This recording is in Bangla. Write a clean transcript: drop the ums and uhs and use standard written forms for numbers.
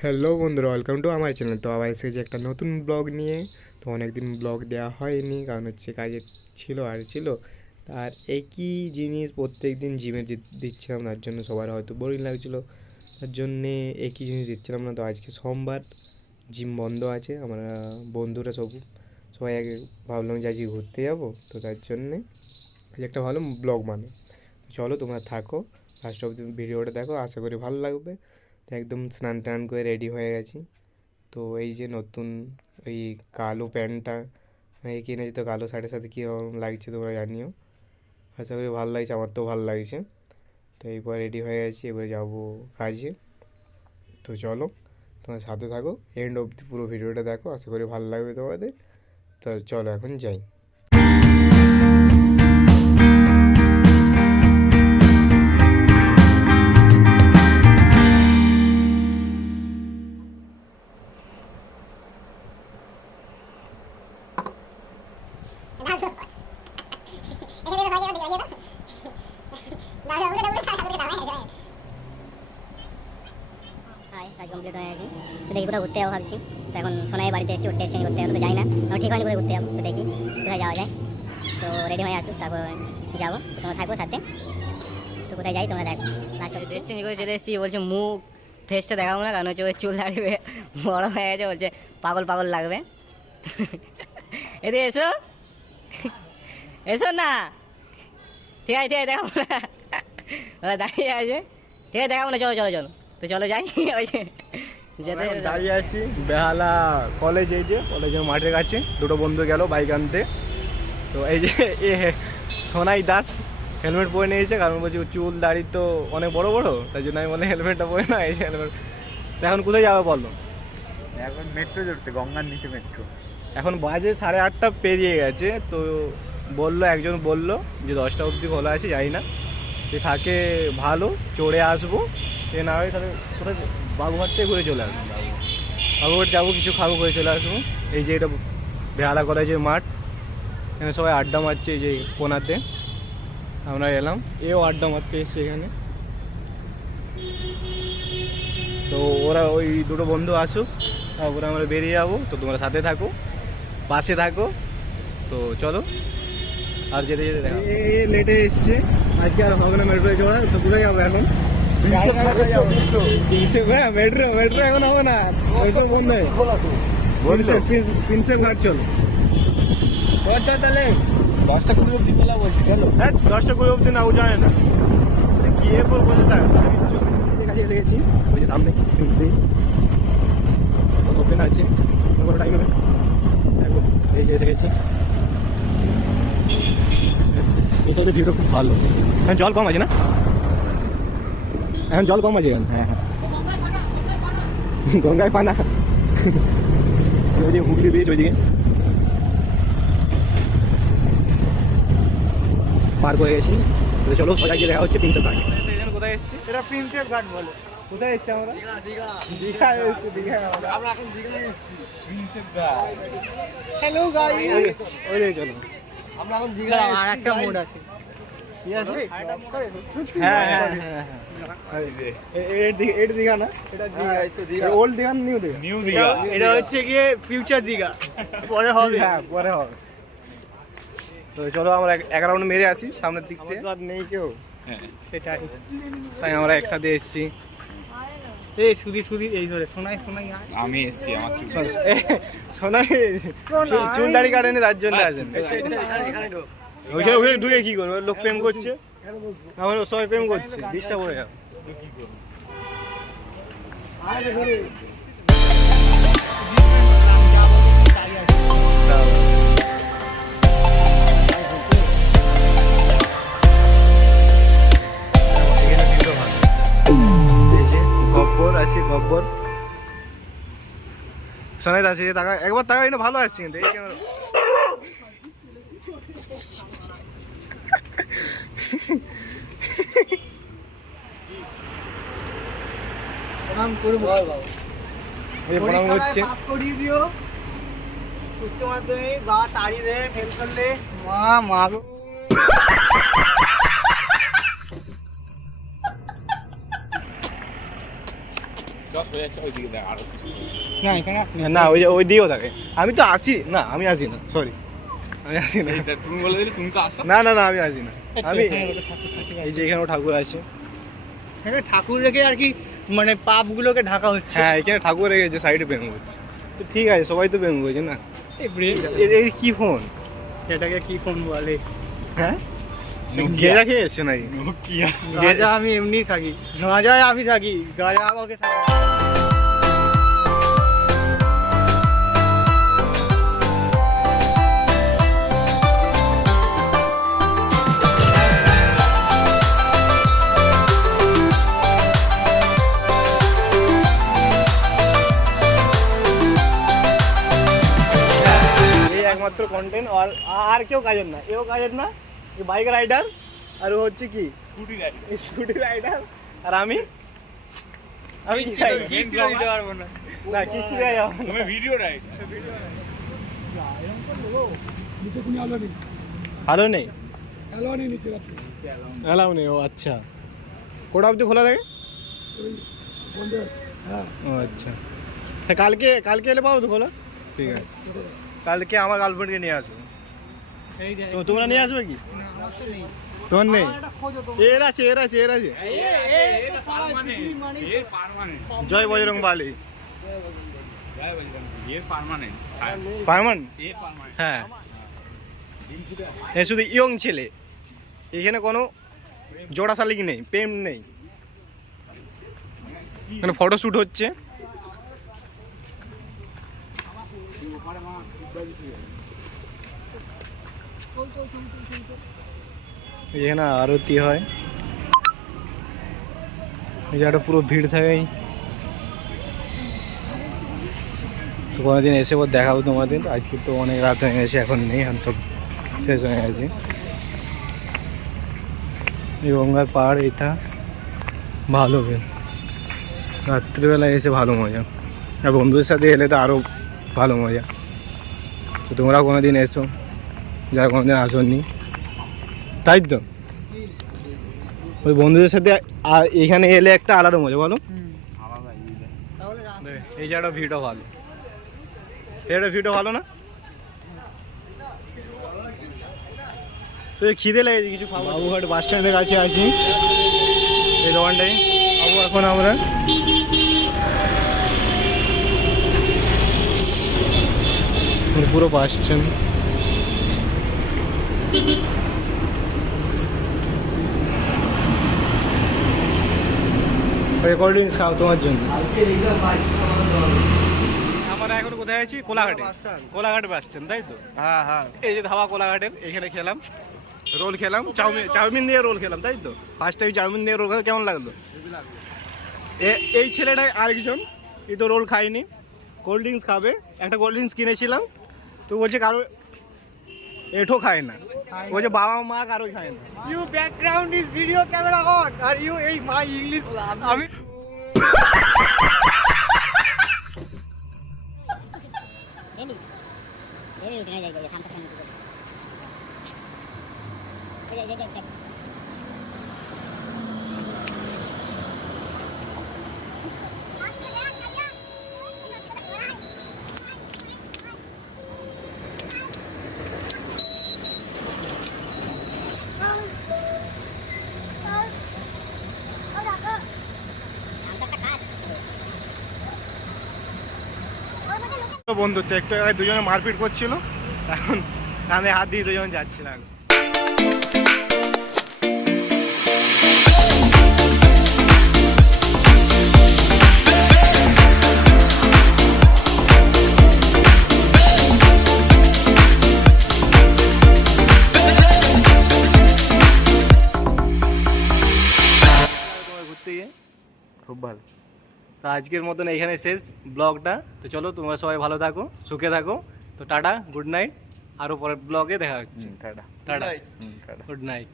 হ্যালো বন্ধুরা, ওয়েলকাম টু আমার চ্যানেল। তো আবার এসেছি একটা নতুন ব্লগ নিয়ে। তো অনেকদিন ব্লগ দেওয়া হয়নি, কারণ হচ্ছে কাজে ছিল। আর একই জিনিস প্রত্যেক দিন জিমে দিচ্ছিলাম, তার জন্য সবার হয়তো বোরিং লাগছিলো, তার জন্যে একই জিনিস দিচ্ছিলাম না। তো আজকে সোমবার, জিম বন্ধ আছে। আমরা বন্ধুরা সবাই আগে ভাবলাম যে আজকে ঘুরতে যাবো, তো তার জন্যে একটা ভালো ব্লগ মানে। তো চলো তোমরা থাকো, ফার্স্ট অফ ভিডিওটা দেখো, আশা করি ভালো লাগবে। তো একদম স্নান টান করে রেডি হয়ে গেছি। তো এই যে নতুন ওই কালো প্যান্টটা কিনেছি, তো কালো শার্টের সাথে কীরকম লাগছে তোমরা জানিও। আশা করি ভালো লাগছে, আমার তো ভালো লাগছে। তো এরপর রেডি হয়ে গেছি, এবারে যাবো কাজে। তো চলো তোমার সাথে থাকো, এন্ড অবধি পুরো ভিডিওটা দেখো, আশা করি ভালো লাগবে তোমাদের। তো চলো এখন যাই। কাজ কমপ্লিট হয়ে গেছে, তো দেখি কোথাও ঘুরতে যাবো ভাবছি। তো এখন সোনাই বাড়িতে এসেছি, ওর ডেস্টিনি করতে যাবো, তো যাই না, আমার ঠিক হয়নি কোথায় ঘুরতে যাবো। তো দেখি কোথায় যাওয়া যায়। তো রেডি হয়ে আসুক, তারপর যাবো। তো তোমরা থাকবো সাথে, তো কোথায় যাই তোমরা দেখো। লাস্ট অব্দি ডেস্টিনি করে চলে এসেছি, বলছে মুখ ফেসটা দেখাবো না, কারণ হচ্ছে ওই চুল দাঁড়িয়ে বড় হয়ে গেছে, বলছে পাগল পাগল লাগবে। এদিকে এসো, এসো না, ঠিক আছে দেখাবো না, ওরা দাঁড়িয়ে আছে, ঠিক আছে দেখাবো না, চলো চলো চলো। তো চলো যাই। ওই যে যেতে দাঁড়িয়ে আছি বেহালা কলেজ, এই যে কলেজের মাঠের কাছে। দুটো বন্ধু গেল বাইক আনতে। তো এই যে সোনাই দাস হেলমেট পরে নিয়েছে, কারণ বলছি চুল দাড়ি তো অনেক বড় বড়, তাই জন্য আমি বলে হেলমেটটা পরে না, এই যে হেলমেট। তো এখন কোথায় যাবে বলো? এখন মেট্রো চড়তে, গঙ্গার নিচে মেট্রো। এখন বাজে 8:30 পেরিয়ে গেছে। তো একজন বললো যে 10টা অবধি খোলা আছে, যাই না, যে থাকে ভালো চড়ে আসবো, সে না হয় তাহলে কোথায় বাবুঘাট থেকে ঘুরে চলে আসবো। বাবুঘাট যাবো, কিছু খাবো, করে চলে আসবো। এই যে এটা বেহালা কলেজের মাঠ, এখানে সবাই আড্ডা মারছে। এই যে কোনাতে আমরা এলাম, এও আড্ডা মারতে এসছে এখানে। তো ওরা ওই দুটো বন্ধু আসুক, তারপরে আমরা বেরিয়ে যাবো। তো তোমরা সাথে থাকো, পাশে থাকো। তো চলো, আর যেতে যেতে দেখো। লেটে এসছে আজকে, আর হবে না মেট্রো চড়া। তো কোথায় যাবো এখন? মেট্রো মেট্রো এখন হবে না, প্রিন্সেপ ঘাট চলো। তাহলে 10টা 20 অব্দি খোলা বলছি, চলো। হ্যাঁ 10টা 20 অব্দি না, ও জানে না গিয়ে পর বসে থাক। কাছে এসে গেছি, ওই যে সামনে ওপেন আছে, কোনো টাইম হবে। এই যে এসে গেছি, এই সাইডে ভিউটা খুব ভালো। এখন জল কম আছে না? এখন জল কম আছে এখন। হ্যাঁ হ্যাঁ, গঙ্গায় পানা। ওই যে হুগলি ব্রিজ ওইদিকে পার করে গেছি। চলো সোজা গিয়ে দেখা হচ্ছে প্রিন্সেপ ঘাট। কোথায় এসছি? এটা প্রিন্সেপ ঘাট বলে। কোথায় এসছি আমরা? দীঘা এসছি, দীঘা। আমরা এখন দীঘায় এসেছি, প্রিন্সেপ ঘাট। হ্যালো গাইস, ওই যে চলো। আমরা এখন দীঘা আর একটা মোড় আছে। কি আছে? হ্যাঁ হ্যাঁ হ্যাঁ, এটা দীঘা না? এটা old Digha, new Digha? New Digha. এটা হচ্ছে গিয়ে ফিউচার দীঘা, পরে হবে। হ্যাঁ পরে হবে। তো চলো আমরা এক রাউন্ড মেরে আসি সামনের দিক থেকে। আর নেই কেউ, সেটাই। তাই আমরা একসাথে এসেছি। এই সুদি এই ধরে শোনাই আমি এসছি আমার সোনাই চুল দাড়ি কাটেনি, তার জন্য আছেন। ওইখানে ওখানে ঢুকে কি করবে? লোক প্রেম করছে, আমার সবাই প্রেম করছে, ডিস্টার্ব হয়ে যাবে। গব্বর আছে, গব্বর সোনাই আছে। টাকা একবার টাকা এনে ভালো আসছে, কিন্তু এই প্রণাম করবো, প্রণাম হচ্ছে। করিয়ে দিও। উচ্চ মাধ্যমিক বা তাড়ি দে, ফেল করলে মা গো। না এখানে না ওই যে ওই দিকেও থাকে। আমি তো আসি না, আমি আসি না, সরি আমি আসি না। তুমি বলে দিলে তুমি তো আসো। না না না আমি আসি না। আমি এখানে দুটো ঠাকুর থাকে। এই যে এখানেও ঠাকুর আছে। এখানে ঠাকুর রেখে আর কি মানে পাপগুলোকে ঢাকা হচ্ছে। হ্যাঁ এখানে ঠাকুর রেখেছে, সাইডে বেঙ্গু হচ্ছে। তো ঠিক আছে, সবাই তো বেঙ্গু হয়েছে না। এই ব্রেক এর কি ফোন? এটাকে কি ফোন বলে? হ্যাঁ Nokia। ঘেরা খেয়ে এসছে নাকি? নোকিয়া। গাঁজা আমি এমনি থাকি, গাঁজায় আমি থাকি, গাঁজা আমাকে থাকি। এই একমাত্র কন্টেন্ট। আর কেউ কাজের না, এও কাজের না। বাইক রাইডার আর ও হচ্ছে কি স্কুটি গাড়ি। Scooty rider. আর আমি কি কিস্তি দিতে পারবো না। না কিস্তি দেওয়া যাবে না। তুমি ভিডিও রাইড। ভালো নেই, অ্যালাউ নেই। ও আচ্ছা, কোটা অবধি খোলা থাকে? ও আচ্ছা, হ্যাঁ কালকে এলে পাবো তো খোলা? ঠিক আছে, কালকে আমার গার্লফ্রেন্ডকে নিয়ে আসবো। এই যে তো তোমরা নিয়ে আসবে কি? তোমার নেই? এর আছে। জয় বজরং বালি। পারমান? হ্যাঁ, এ শুধু ইয়ং ছেলে, এখানে কোনো জোড়া শালিক নেই, প্রেম নেই। এখানে ফটোশ্যুট হচ্ছে। এখানে আরতি হয়, এই জায়গাটা পুরো ভিড় থাকে। তো কোনোদিন এসে পর দেখাবো তোমাদের। আজকে তো অনেক রাত হয়ে গেছে, এখন নেই, এখন সব শেষ হয়ে গেছে। এই গঙ্গার পাড়, এটা ভালো বেশ, রাত্রিবেলা এসে ভালো মজা। আর বন্ধুদের সাথে এলে তো আরও ভালো মজা। তো তোমরা কোনোদিন এসো, যারা কোনোদিন আসোনি, তাই তো। ওই বন্ধুদের সাথে এখানে এলে একটা আলাদা মজা, বলো। এই জায়গাটা ভিড়টা ভালো, এটা ভিডিও ভালো না? তো খিদে লেগেছে কিছু খাবো। বাবুঘাট বাস স্ট্যান্ডের কাছে আছি, এই দোকানটাই খাবো এখন আমরা। পুরো বাস স্ট্যান্ড। কোল্ড ড্রিঙ্কস খাও তোমার জন্য। আমরা এখন কোথায় আছি? কোলাঘাটে। কোলাঘাট বাস স্ট্যান্ড, তাই তো? হ্যাঁ হ্যাঁ, এই যে ধাবা কোলাঘাটের, এখানে খেলাম রোল, খেলাম চাউমিন দিয়ে রোল খেলাম, তাই তো? ফার্স্ট টাইম চাউমিন দিয়ে রোল খেলে কেমন লাগলো? এই ছেলেটাই আরেকজন, এই তো রোল খাইনি, কোল্ড ড্রিঙ্কস খাবে। একটা কোল্ড ড্রিঙ্কস কিনেছিলাম, তো বলছে কারো এঠো খায় না, বলছে বাবা মা কারোই খায় না। You background is video camera on আর ইউ এই মাই ইংলিশ আমি ডেলি রুটিনে যাই থামস আপ খান। বন্ধুত্ব একটু আগে দুজনে মারপিট করছিল, এখন কাঁধে হাত দিয়ে দুজন যাচ্ছিলাম। ঘুরতে গিয়ে খুব ভালো। তো আজকের মতন এইখানে শেষ ব্লগটা। তো চলো, তোমরা সবাই ভালো থাকো, সুখে থাকো। তো টাটা, গুড নাইট, আরও পরের ব্লগে দেখা হচ্ছে। Tata, good night.